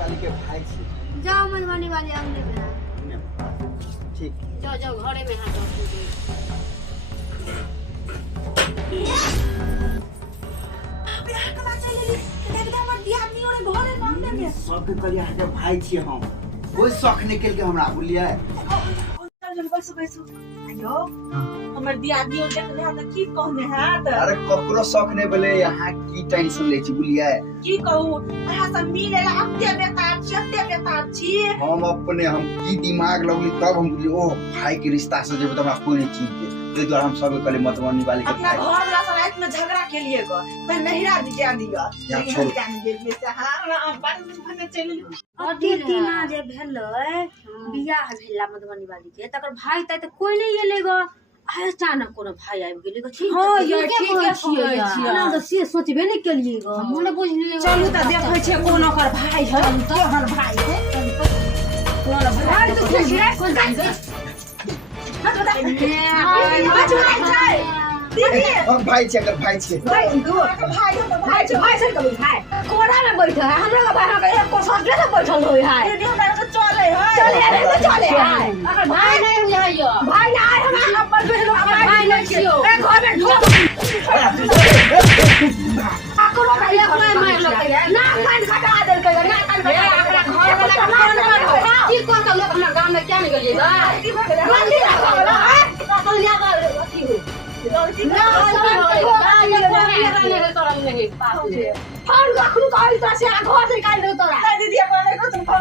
वाली के भाई से। जाओ मधुबनी वाली आंगने में। ठीक। जाओ जाओ घरे में हाथ रख दे। बियाह कला चलेली के एकदम दिया आदमी और घरे आंगने में। सब के कलिया के भाई छिए हम। कोई शौक निकल के हमरा बुलिया। बैसो बैसो। आयो हमर दियादी और देखले हम की कहने हाथ। अरे ककरो शौक नहीं बोले यहाँ की टेंशन ले छी बुलिया। की कहू अहाँ सब मिलेला अत्ते बेकार छी। हम अपने हम की दिमाग लगली तब हम बोली ओ भाई के रिश्ता से जब हमरा कोई नहीं चीज दे ते द्वारा हम सब कले मधुबनी वाली के अपना घर वाला से रात में झगड़ा के लिए गो मैं नहिरा दिया दिया लेकिन हम जान गेल से हां बात भने चली अथी तीना जे भेलै बियाह भेला मधुबनी वाली के तकर भाई त कोई नहीं एले गो अचानक कोनो भाई आबि गेलै गो ठीक हां यार ठीक है ना तो से सोचबे नहीं केलिए गो हम ने बुझलिए चलू त देखै छै कोन ओकर भाई है केहन भाई है कोन भाई तू खिरा कोन जान गई हां बता दीदी हम भाई छे कर भाई छे भाई तू भाई से कभी भाई कोना में बैठा है हमरा का भाई का एक को सटले से बैठल होई है दीदी हमरा तो चले है चले है अगर भाई नहीं हुई है यो भाई ना हमरा अपन बेलो भाई नहीं छियो ए घर में ढोक आकरो भैया कोई मार लगते ना कान खटा देल के ना कान खटा हमरा घर वाला की कोन का लोग हमरा गांव में क्या नहीं गेलिए बा गलती ना होला तो लिया कर अथी हो फोन रखलू कहीं तरह से घर से निकाल दो तोरा नहीं दीदी अपन को तुम फोन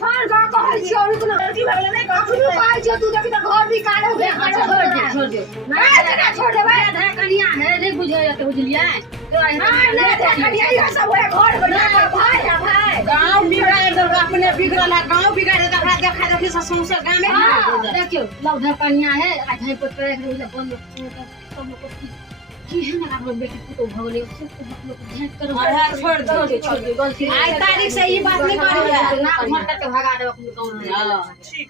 फोन का कहै छी और कोनो गलती भगले नहीं कखनो कहै छी तू देखि त घर निकाल हो गया छोड़ दे ना छोड़ दे भाई है कनिया है नहीं बुझे जाते बुझलिए नहीं कनिया ये सब है घर बना भाई गांव बिगड़ अपने बिगड़ल है गांव बिगड़ देखा देखी ससुर से गांव में देखियो लौधर कनिया है आज है पर एक रोज बंद सब लोग की है ना आप लोग बेटी को भगले सब लोग ध्यान करो छोड़ दो गलती आज तारीख से ये बात नहीं करी है ना घर तक भगा दो अपने गांव में ठीक